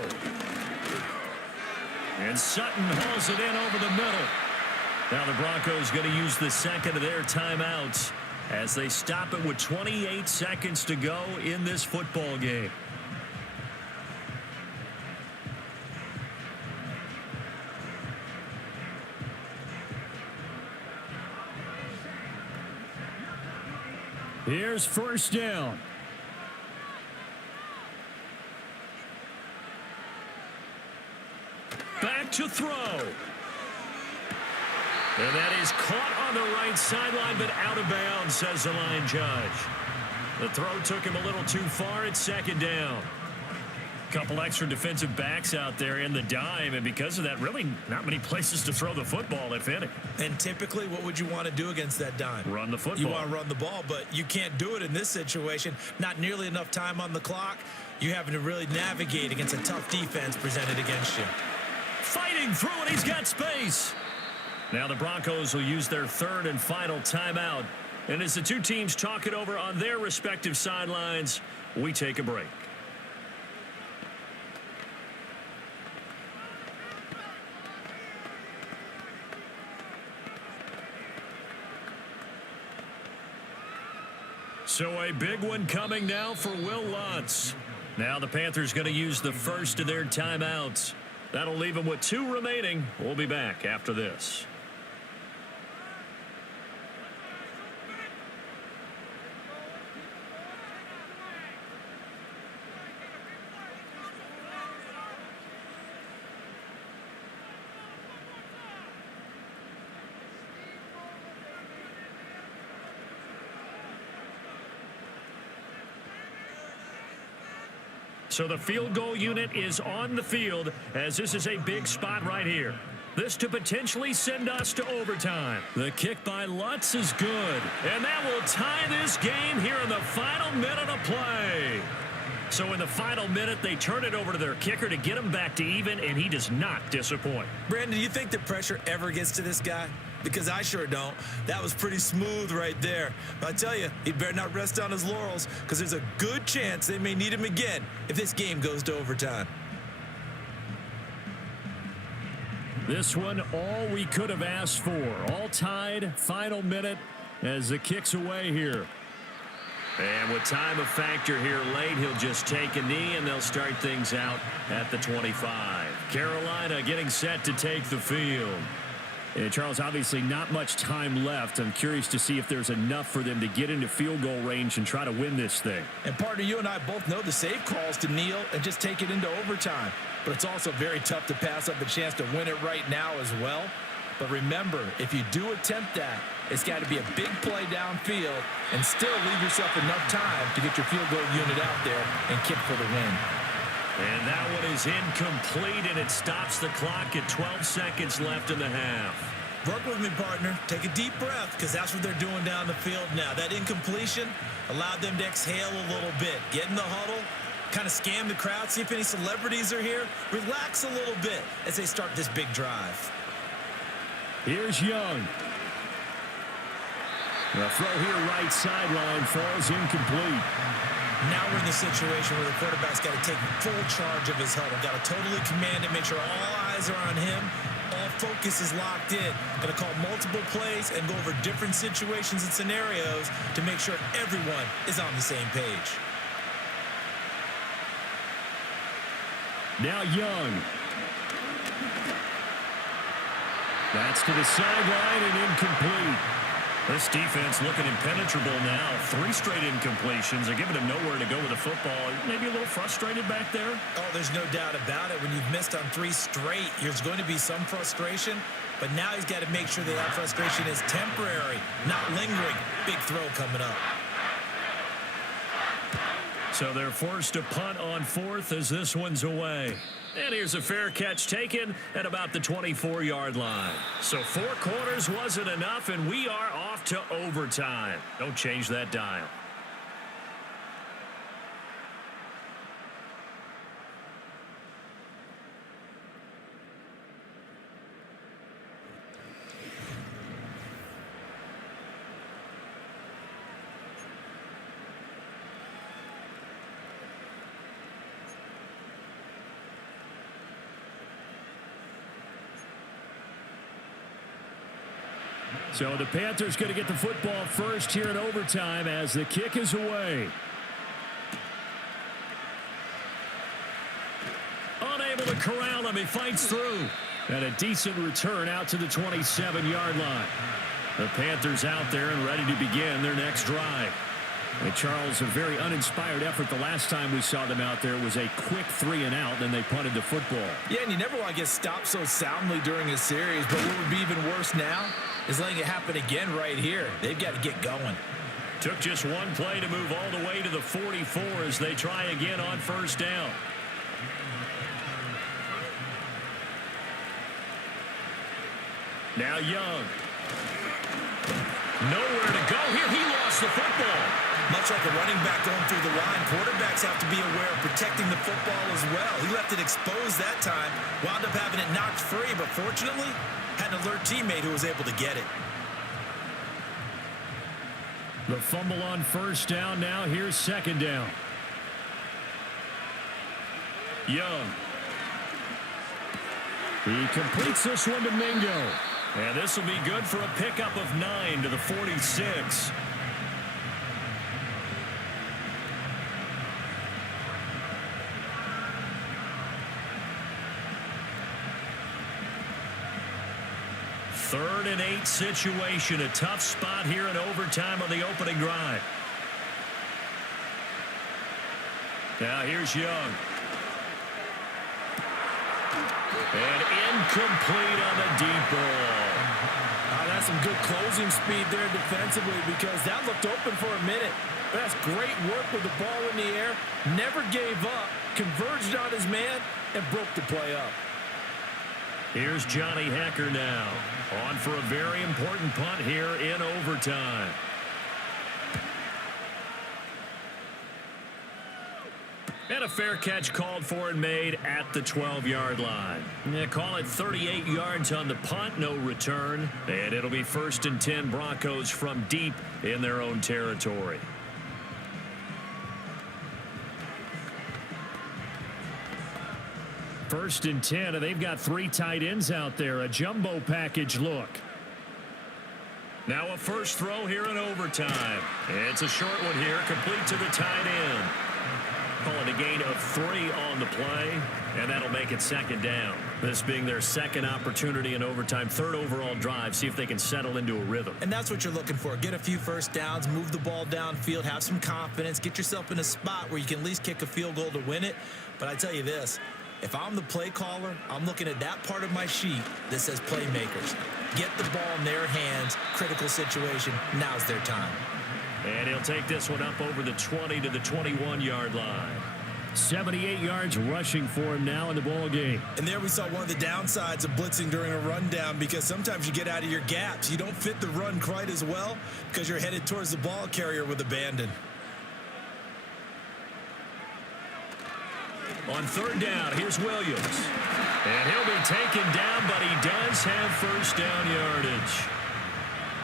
And Sutton hauls it in over the middle. Now the Broncos going to use the 2nd of their timeouts as they stop it with 28 seconds to go in this football game. Here's 1st down. Back to throw. And that is caught on the right sideline, but out of bounds, says the line judge. The throw took him a little too far at second down. Couple extra defensive backs out there in the dime, and because of that, really not many places to throw the football, if any. And typically, what would you want to do against that dime? Run the football. You want to run the ball, but you can't do it in this situation. Not nearly enough time on the clock. You're having to really navigate against a tough defense presented against you. Fighting through it, he's got space. Now the Broncos will use their third and final timeout. And as the two teams talk it over on their respective sidelines, we take a break. So a big one coming now for Will Lutz. Now the Panthers going to use the first of their timeouts. That'll leave them with 2 remaining. We'll be back after this. So the field goal unit is on the field as this is a big spot right here. This to potentially send us to overtime. The kick by Lutz is good. And that will tie this game here in the final minute of play. So in the final minute, they turn it over to their kicker to get him back to even, and he does not disappoint. Brandon, do you think the pressure ever gets to this guy? Because I sure don't. That was pretty smooth right there. But I tell you, he better not rest on his laurels because there's a good chance they may need him again if this game goes to overtime. This one, all we could have asked for. All tied, final minute as the kick's away here. And with time a factor here late, he'll just take a knee, and they'll start things out at the 25. Carolina getting set to take the field. And Charles, obviously not much time left. I'm curious to see if there's enough for them to get into field goal range and try to win this thing. And partner, you and I both know the safe calls to kneel and just take it into overtime. But it's also very tough to pass up the chance to win it right now as well. But remember, if you do attempt that, it's got to be a big play downfield and still leave yourself enough time to get your field goal unit out there and kick for the win. And that one is incomplete, and it stops the clock at 12 seconds left in the half. Work with me, partner. Take a deep breath, because that's what they're doing down the field now. That incompletion allowed them to exhale a little bit. Get in the huddle, kind of scan the crowd, see if any celebrities are here. Relax a little bit as they start this big drive. Here's Young. The throw here right sideline falls incomplete. Now we're in the situation where the quarterback's got to take full charge of his huddle. Got to totally command it, make sure all eyes are on him. All focus is locked in. Got to call multiple plays and go over different situations and scenarios to make sure everyone is on the same page. Now Young. That's to the sideline and incomplete. This defense looking impenetrable now. 3 straight incompletions. They're giving him nowhere to go with the football. Maybe a little frustrated back there. Oh, there's no doubt about it. When you've missed on 3 straight, there's going to be some frustration. But now he's got to make sure that that frustration is temporary, not lingering. Big throw coming up. So they're forced to punt on 4th as this one's away. And here's a fair catch taken at about the 24-yard line. So 4 quarters wasn't enough, and we are off to overtime. Don't change that dial. So the Panthers going to get the football first here in overtime as the kick is away. Unable to corral him. He fights through. And a decent return out to the 27-yard line. The Panthers out there and ready to begin their next drive. And Charles, a very uninspired effort. The last time we saw them out there was a quick 3 and out, then they punted the football. Yeah, and you never want to get stopped so soundly during a series, but what would be even worse now is letting it happen again right here. They've got to get going. Took just one play to move all the way to the 44 as they try again on first down. Now Young. Nowhere to go here. He lost the football. Much like a running back going through the line, quarterbacks have to be aware of protecting the football as well. He left it exposed that time, wound up having it knocked free, but fortunately, had an alert teammate who was able to get it. The fumble on first down now. Here's second down. Young. He completes this one to Mingo. And this will be good for a pickup of 9 to the 46. Third and 8 situation. A tough spot here in overtime on the opening drive. Now here's Young. And incomplete on the deep ball. That's some good closing speed there defensively because that looked open for a minute. That's great work with the ball in the air. Never gave up. Converged on his man and broke the play up. Here's Johnny Hecker now. On for a very important punt here in overtime. And a fair catch called for and made at the 12-yard line. Yeah, call it 38 yards on the punt, no return. And it'll be 1st and 10 Broncos from deep in their own territory. First and 10, and they've got 3 tight ends out there. A jumbo package look. Now a first throw here in overtime. It's a short one here, complete to the tight end. Calling a gain of 3 on the play, and that'll make it second down. This being their second opportunity in overtime, 3rd overall drive, see if they can settle into a rhythm. And that's what you're looking for. Get a few first downs, move the ball downfield, have some confidence, get yourself in a spot where you can at least kick a field goal to win it. But I tell you this, if I'm the play caller, I'm looking at that part of my sheet that says playmakers. Get the ball in their hands, critical situation, now's their time. And he'll take this one up over the 20 to the 21-yard line. 78 yards rushing for him now in the ball game. And there we saw one of the downsides of blitzing during a rundown because sometimes you get out of your gaps. You don't fit the run quite as well because you're headed towards the ball carrier with abandon. On 3rd down, here's Williams. And he'll be taken down, but he does have first down yardage.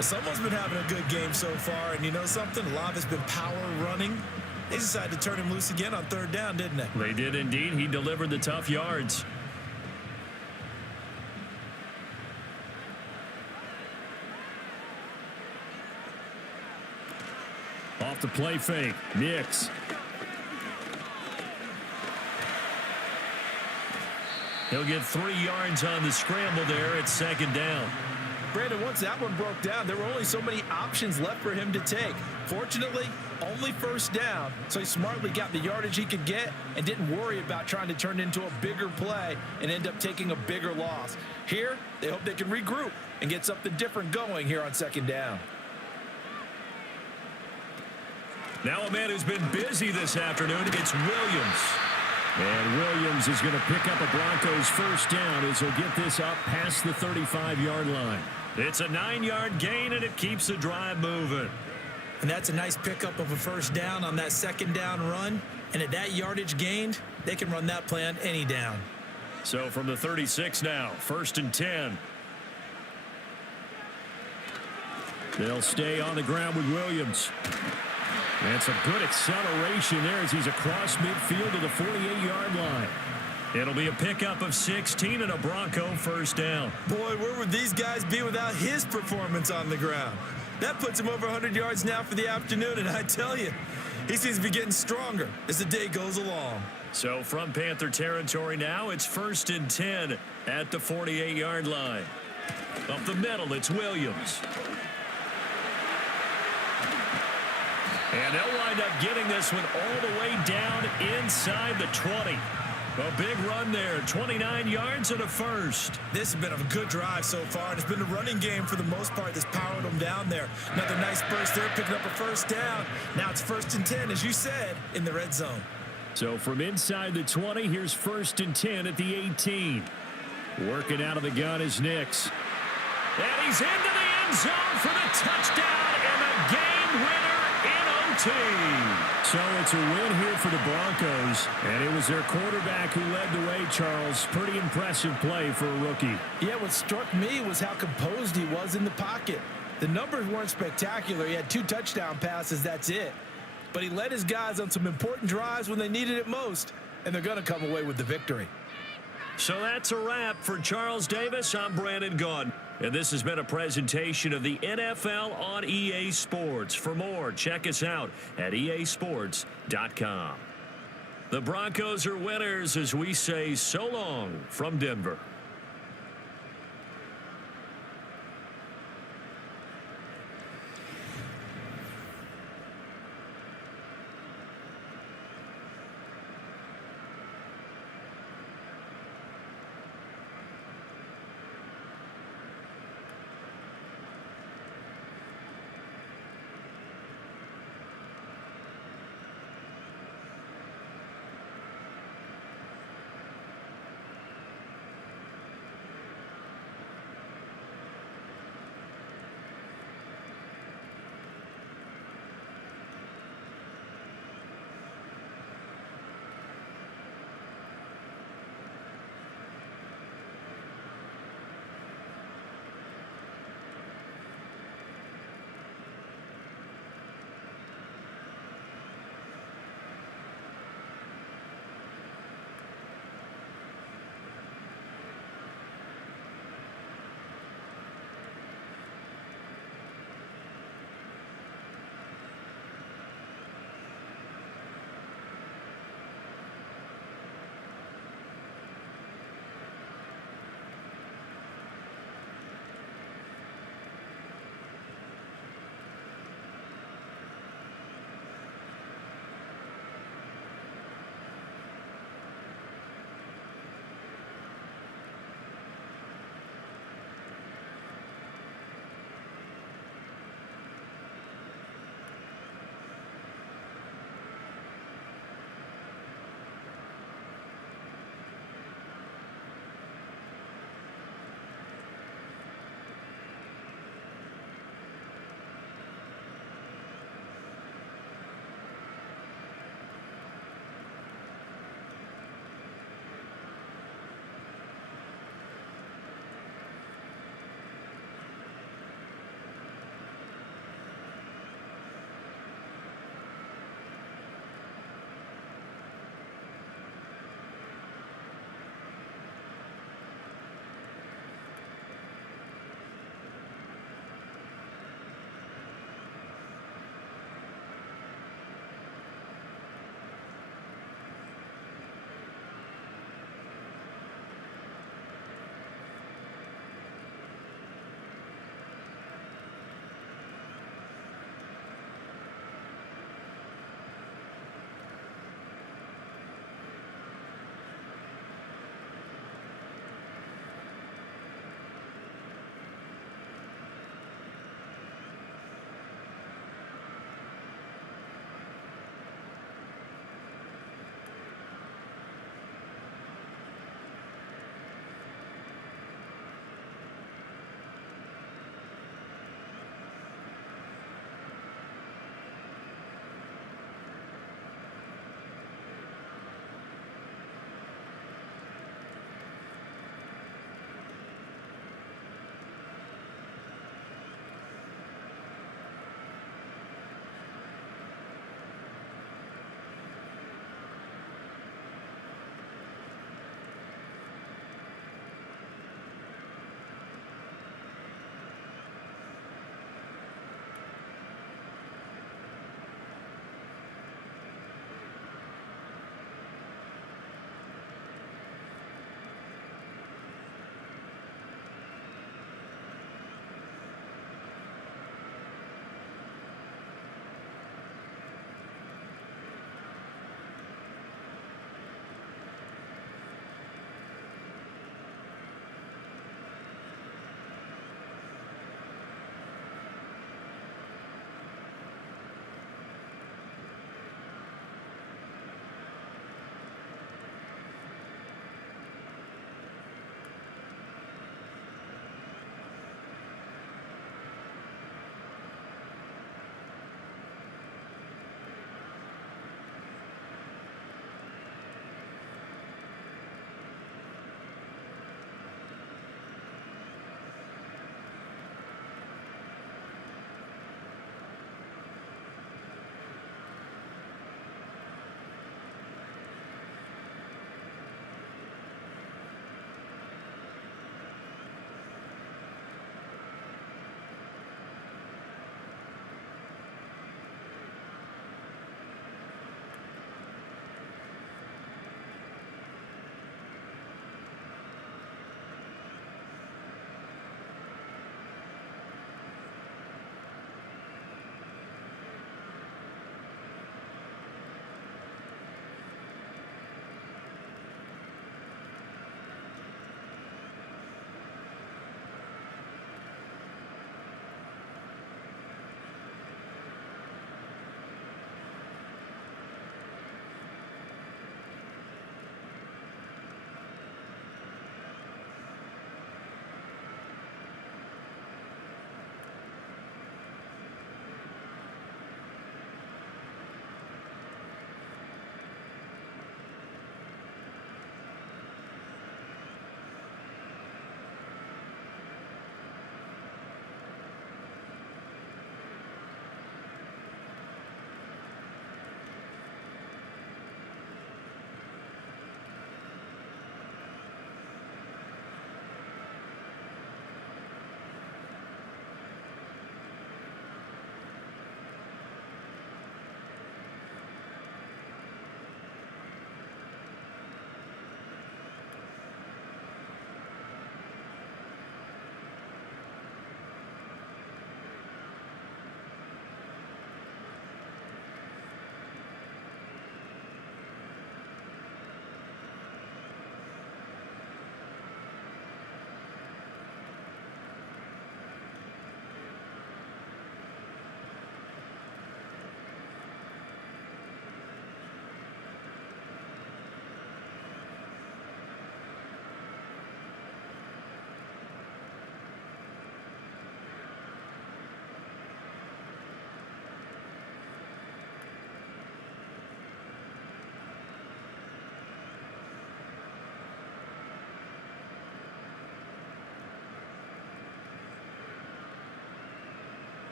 Someone's been having a good game so far, and you know something? A lot of it's been power running. They decided to turn him loose again on 3rd down, didn't they? They did indeed. He delivered the tough yards. Off the play fake, Nix. He'll get 3 yards on the scramble there at 2nd down. Brandon, once that one broke down, there were only so many options left for him to take. Fortunately, only first down, so he smartly got the yardage he could get and didn't worry about trying to turn it into a bigger play and end up taking a bigger loss. Here, they hope they can regroup and get something different going here on 2nd down. Now a man who's been busy this afternoon, it's Williams. And Williams is going to pick up a Broncos first down as he'll get this up past the 35-yard line. It's a 9-yard gain, and it keeps the drive moving. And that's a nice pickup of a first down on that 2nd down run. And at that yardage gained, they can run that play on any down. So from the 36 now, 1st and 10. They'll stay on the ground with Williams. And some good acceleration there as he's across midfield to the 48-yard line. It'll be a pickup of 16 and a Bronco first down. Boy, where would these guys be without his performance on the ground? That puts him over 100 yards now for the afternoon, and I tell you, he seems to be getting stronger as the day goes along. So from Panther territory now, it's 1st and 10 at the 48-yard line. Up the middle, it's Williams. And they'll wind up getting this one all the way down inside the 20. A big run there, 29 yards and a first. This has been a good drive so far, and it's been a running game for the most part that's powered them down there. Another nice burst there, picking up a first down. Now it's 1st and 10, as you said, in the red zone. So from inside the 20, here's 1st and 10 at the 18. Working out of the gun is Nix. And he's into the end zone for the touchdown and the game winner in OT. So it's a win here for the Broncos, and it was their quarterback who led the way, Charles. Pretty impressive play for a rookie. Yeah, what struck me was how composed he was in the pocket. The numbers weren't spectacular. He had 2 touchdown passes, that's it. But he led his guys on some important drives when they needed it most, and they're going to come away with the victory. So that's a wrap for Charles Davis. I'm Brandon Gaudin, and this has been a presentation of the NFL on EA Sports. For more, check us out at easports.com. The Broncos are winners as we say so long from Denver.